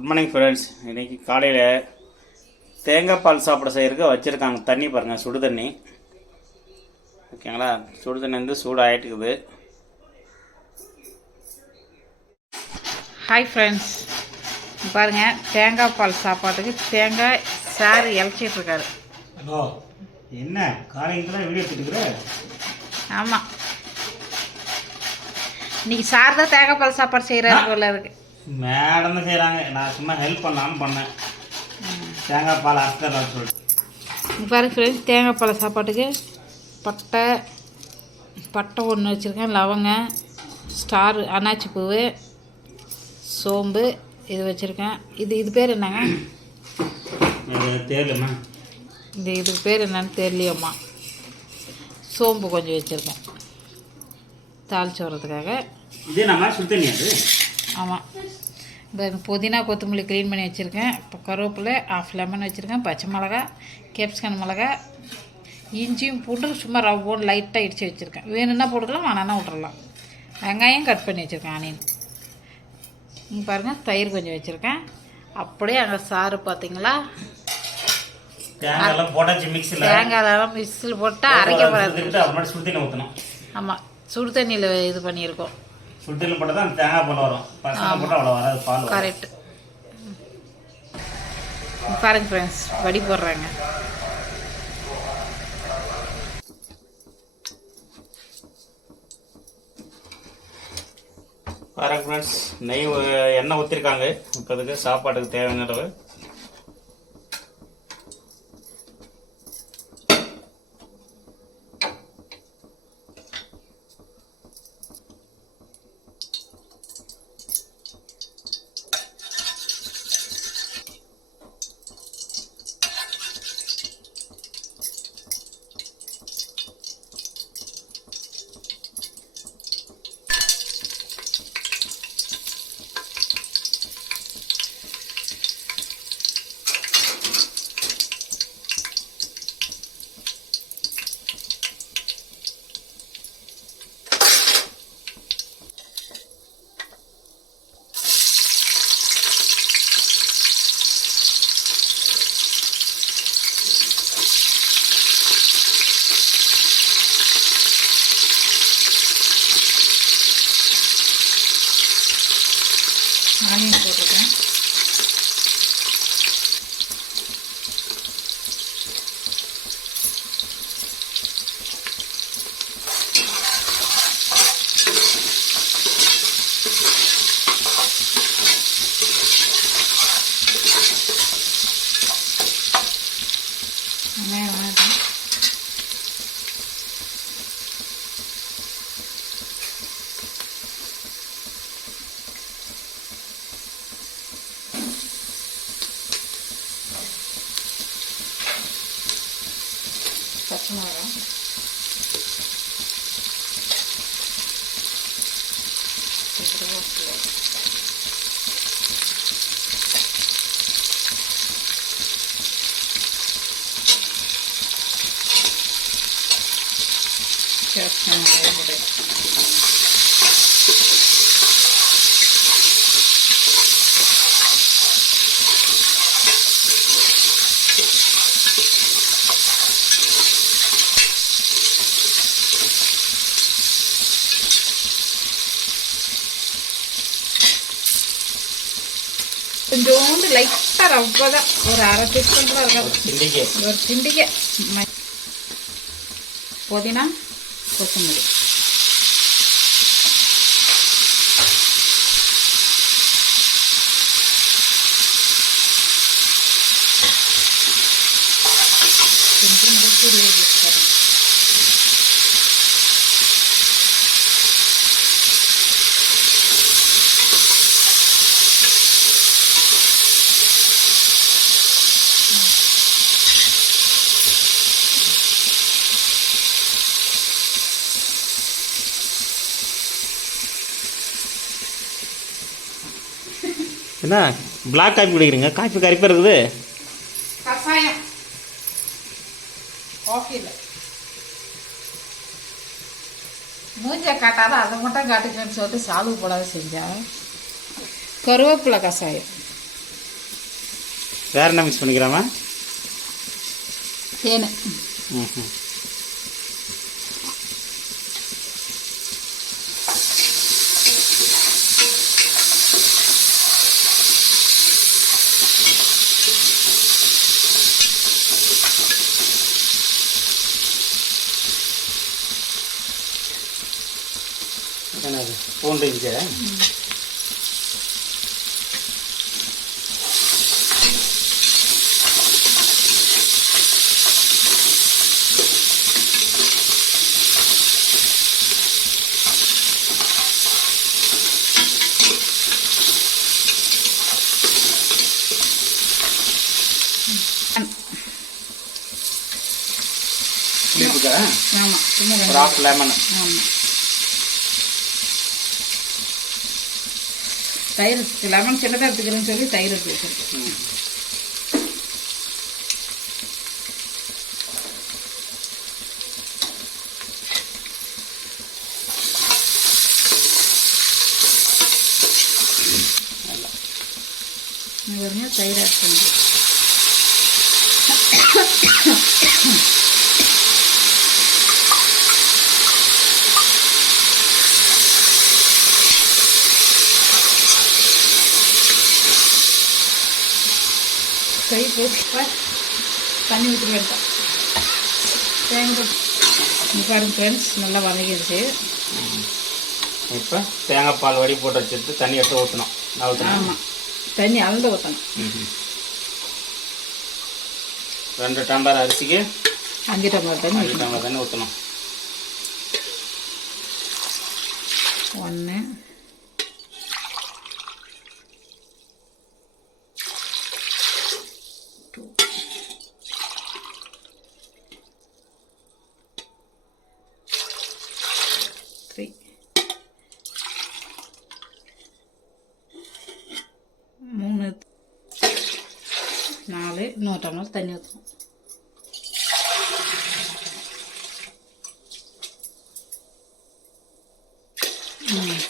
Good morning friends. இன்றைக்கி காலையில் தேங்காய் பால் சாப்பிட செய்கிறதுக்கு வச்சுருக்காங்க. தண்ணி பாருங்கள், சுடு தண்ணி. ஓகேங்களா, சுடு தண்ணி வந்து சூடு ஆகிட்டுக்குது. ஹாய் ஃப்ரெண்ட்ஸ், பாருங்கள் தேங்காய் பால் சாப்பாட்டுக்கு தேங்காய் சாறு இழைச்சிட்ருக்காரு. ஹலோ, என்ன காலையில் தான் வீடியோ எடுத்துட்டுருக்குற? ஆமாம், இன்றைக்கி சார் தான் தேங்காய் பால் சாப்பாடு செய்கிறாரு போல இருக்குது. மேடம் தான் செய்கிறாங்க, நான் சும்மா ஹெல்ப் பண்ணலான்னு பண்ணேன். தேங்காய் பால் அரைச்சிடலாம் சொல்லிட்டு. பாருங்க ஃப்ரெண்ட்ஸ், தேங்காய் பால் சாப்பாட்டுக்கு பட்டை ஒன்று வச்சுருக்கேன், லவங்கம், ஸ்டார் அன்னாச்சி பூவு, சோம்பு இது வச்சுருக்கேன். இது பேர் என்னங்க? தெரியலம்மா, இதுக்கு பேர் என்னன்னு தெரியலையம்மா. சோம்பு கொஞ்சம் வச்சுருக்கேன் தாளிச்சு வர்றதுக்காக. இதே நம்ம சுடு தண்ணி அது. ஆமாம், இப்போ புதினா கொத்தமல்லி க்ளீன் பண்ணி வச்சுருக்கேன். இப்போ கருவேப்பிலை, ஆஃப் லெமன் வச்சுருக்கேன். பச்சை மிளகா, கேப்சிகன் மிளகா, இஞ்சியும் போட்டு சும்மா ரவ்வோன்னு லைட்டாக இடித்து வச்சுருக்கேன். வேணும்னா போட்டுக்கலாம், வேணான்னா விட்டுறலாம். வெங்காயம் கட் பண்ணி வச்சுருக்கேன், ஆனியன். இங்கே பாருங்கள், தயிர் கொஞ்சம் வச்சுருக்கேன். அப்படியே அங்கே சாறு பார்த்தீங்களா, தேங்காயெல்லாம் போட்டாச்சு மிக்ஸில். தேங்காயெல்லாம் மிக்ஸில் போட்டால் அரைக்க போகிறது. சுடு தண்ணி ஊற்றணும். ஆமாம், சுடு தண்ணியில் இது பண்ணியிருக்கோம். சுடு தண்ணி போட்டால் தான் தேங்காய் பால் வரும். பசங்க போட்டால் அவ்வளோ வராது பால். கரெக்டு. பாருங்க ஃப்ரெண்ட்ஸ், வடி போடுறாங்க. பாருங்க ஃப்ரெண்ட்ஸ், எண்ணெய் ஊற்றிருக்காங்க. இப்போ அதுக்கு சாப்பாட்டுக்கு தேவையான அளவு ஆனியன் போட்டிருக்கேன். பச்சை மிளகா, கருவேப்பிலை, கேப்சிகம் மிளகு, கொஞ்சோண்டு லைட்டாக ரவ்வை தான், ஒரு அரை டீஸ்பூன் கூட இருக்காது. ஒரு சிண்டிகை புதினா கொத்தமல்லி. கொஞ்சம் முழுக்கூடி வச்சுக்கிறேன். என்ன பிளாக் காஃபி குடிக்கிறீங்க? காஃபி கரிப்பாக இருக்குது. கஷாயம் காஃபி இல்லை, மூஞ்சை காட்டாத அதை மட்டும் காட்டுக்கன்னு சொல்லிட்டு சால்வு போடாத செஞ்சேன். கருவேப்பிலை கஷாயம் வேறு என்ன மிக்ஸ் பண்ணிக்கிறாமா? தேன். ம். என்னது பூண்டு இஞ்சி? ஆமாம், சும்மா ஒரு ஹாஃப் லெமன். ஆமாம். தயிர் லெமன் சின்னதாக எடுத்துக்கிறேன்னு சொல்லி தயிர் எடுத்து வச்சுருக்கேன். பாருங்க, தயிர் ஆட் பண்ணுறேன். கை போட்டு தண்ணி ஊற்றி வேண்டாம். தேங்காய் பாருங்க ஃப்ரெண்ட்ஸ், நல்லா வதங்கிடுச்சு. இப்போ தேங்காய் பால் வடி போட்டு வச்சுட்டு தண்ணி எடுத்து ஊற்றணும். ஆமாம், தண்ணி அளந்து ஊற்றணும். 2 டம்ளர் அரிசிக்கு 5 டம்ளர் தண்ணி. 5 டம்ளர் தண்ணி ஊற்றணும். 1 2 3 3 4 இன்னொரு டம்ளர் தண்ணி ஊற்றணும். ம்,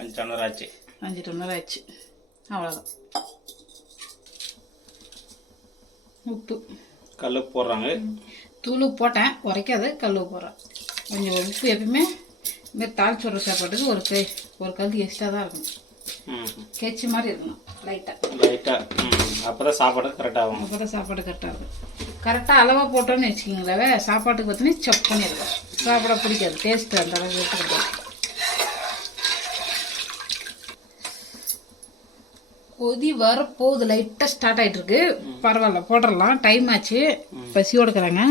5 டம்ளர் ஆச்சு. 5 டம்ளர் ஆச்சு. அவ்வளோதான். உப்பு, கல் போடுறாங்க. தூள் போட்டேன், உரைக்காது. கல் போடுறேன். கொஞ்சம் உப்பு எப்பயுமே இதுமாரி தாளிச்சு விட்ற சாப்பாட்டுக்கு ஒரு கல் எக்ஸ்ட்ரா தான் இருக்கணும். கேச்சி மாதிரி இருக்கணும் லைட்டாக. அப்போ தான் சாப்பாடு கரெக்டாக ஆகும். அப்போ தான் சாப்பாடு கரெக்டாக இருக்கும். கரெக்டாக அளவாக போட்டோன்னு வச்சுக்கிங்களேன், சாப்பாட்டுக்கு பார்த்தீங்கன்னா செக் பண்ணியிருக்கோம். சாப்பிட பிடிக்காது, டேஸ்ட்டு அந்த அளவுக்கு எடுத்துக்கிட்டோம். கொதி வரப்போகுது, லைட்டாக ஸ்டார்ட் ஆகிட்டு இருக்கு. பரவாயில்ல, போட்டுடலாம். டைம் ஆச்சு, பசியோடு இருக்கிறாங்க.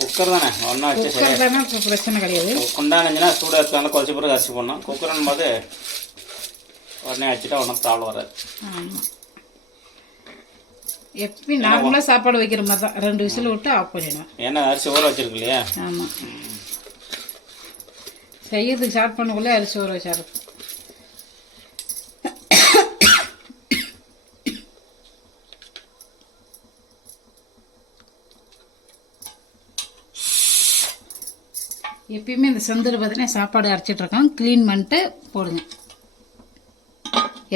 குக்கர் தானே ஒன்றா வச்சு குக்கர் தானே, இப்போ பிரச்சனை கிடையாது. குண்டானுச்சுன்னா சூடாக இருக்காங்க, குறைச்சி பிறகு அரிசி போடணும். குக்கர்னு போது உடனே வச்சுட்டா ஒன்றும் ப்ராப்ளம் வராது. ஆமாம், எப்பயும் நார்மலாக சாப்பாடு வைக்கிற மாதிரி தான். 2 விசில் விட்டு ஆஃப் பண்ணிடுவேன். ஏன்னா அரிசி ஊற வச்சிருக்கு இல்லையா? ஆமாம், செய்யறதுக்கு ஸ்டார்ட் பண்ணக்குள்ளே அரிசி ஊற வச்சாரு. எப்பயுமே இந்த செந்தில் பார்த்தீங்கன்னா சாப்பாடு அரைச்சிட்ருக்கோம். க்ளீன் பண்ணிட்டு போடுங்க.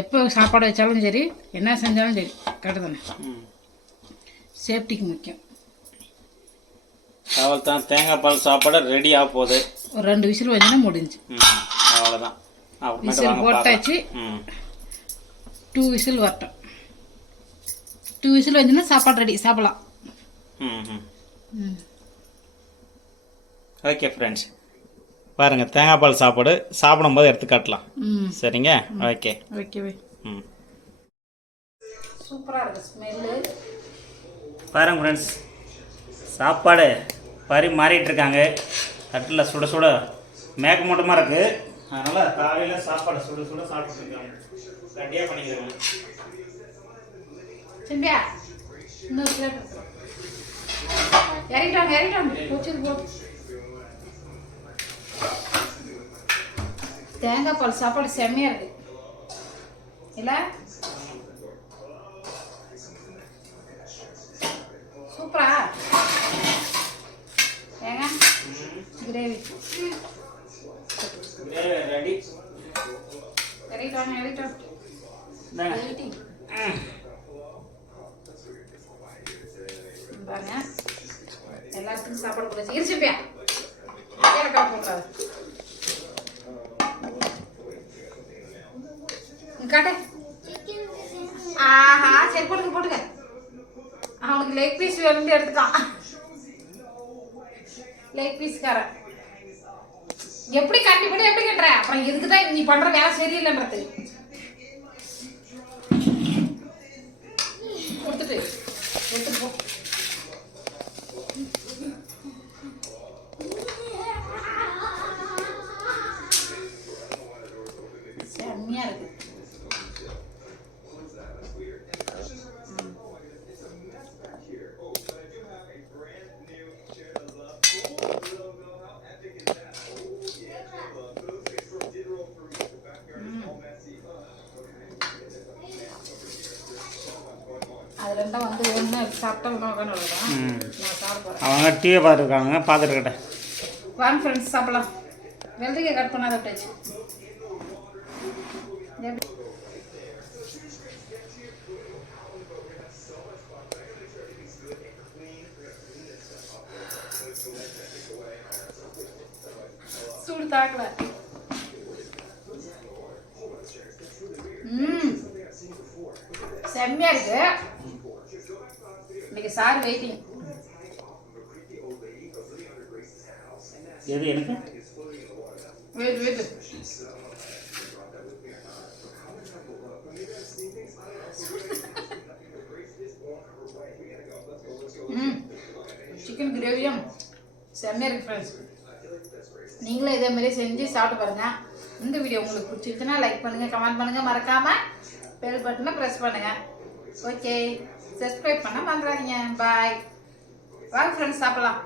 எப்போ சாப்பாடு வச்சாலும் சரி, என்ன செஞ்சாலும் சரி, கரெக்டு தானே? சேஃப்டிக்கு முக்கியம். தான் தேங்காய் பால் சாப்பாடு ரெடி ஆக போகுது. ஒரு 2 விசில் வச்சுன்னா முடிஞ்சு. அவ்வளோதான். விசில் போட்டாச்சு. 2 விசில் வரட்டும். 2 விசில் வந்துன்னா சாப்பாடு ரெடி, சாப்பிடலாம். ஓகே ஃப்ரெண்ட்ஸ், பாருங்கள் தேங்காய் பால் சாப்பாடு சாப்பிடும்போது எடுத்து காட்டலாம். சரிங்க? ஓகே ஓகேவே. சூப்பராக இருக்குது ஸ்மெல்லு. பாருங்க ஃப்ரெண்ட்ஸ், சாப்பாடு பரிமாறிட்டு இருக்காங்க. தட்டில் சுட சுட மேகமூட்டமாக இருக்குது. அதனால் காலையில் சாப்பாடு சுட சுட சாப்பிட்டுருக்காங்க. ரெடியாக பண்ணிக்கிறேங்க. செம்பியா இன்னொரு பிளேட் இறங்கிட்டாங்க போச்சு போட்டு. தேங்காய் பால் சாப்பாடு செம்மையாக இருக்கு இல்லை? சூப்பரா? ஏங்க கிரேவி ரெடி. இறங்கிட்டாங்க. பாருங்க எல்லாத்துக்கும் சாப்பாடு கொடுத்து இருச்சுப்பியா ஏலக்காய் போட்டுறாது காட்ட ஆஹா சரி போட்டுக்க அவனுக்கு லெக் பீஸ் வேணும்னு எடுத்துட்டான் லெக் பீஸ்காரன் எப்படி கட்டிப்படி எப்படி கட்டுற அப்புறம் இதுக்குதான் நீ பண்ற வேலை சரியில்லைன்றது கொடுத்துட்டு போ செம்மையா இருக்கு அது ரெண்டும் வந்து ஒன்று சாப்பிட்டா நான் சாப்பிட அவங்க டிவியை பார்த்துருக்காங்க பார்த்துருக்கட்டேன் வாங்க ஃப்ரெண்ட்ஸ் சாப்பிடலாம் வெள்ளரிக்காய் கட் பண்ணாத விட்டாச்சு சூடு தாக்கல செம்மையா இருக்கு இன்னைக்கு சார் வெயிட்டிங் எது எனக்கு வெயிட் சிக்கன் கிரேவியும் செம்மையா இருக்கு ஃப்ரெண்ட்ஸ் நீங்களும் இதே மாதிரி செஞ்சு சாப்பிட்டு பாருங்க இந்த வீடியோ உங்களுக்கு பிடிச்சிருச்சுன்னா லைக் பண்ணுங்க கமெண்ட் பண்ணுங்க மறக்காம பெல் பட்டனை ப்ரெஸ் பண்ணுங்க ஓகே சப்ஸ்கிரைப் பண்ண மறந்துடாதீங்க பாய் வாங்க ஃப்ரெண்ட்ஸ் சாப்பிடலாம்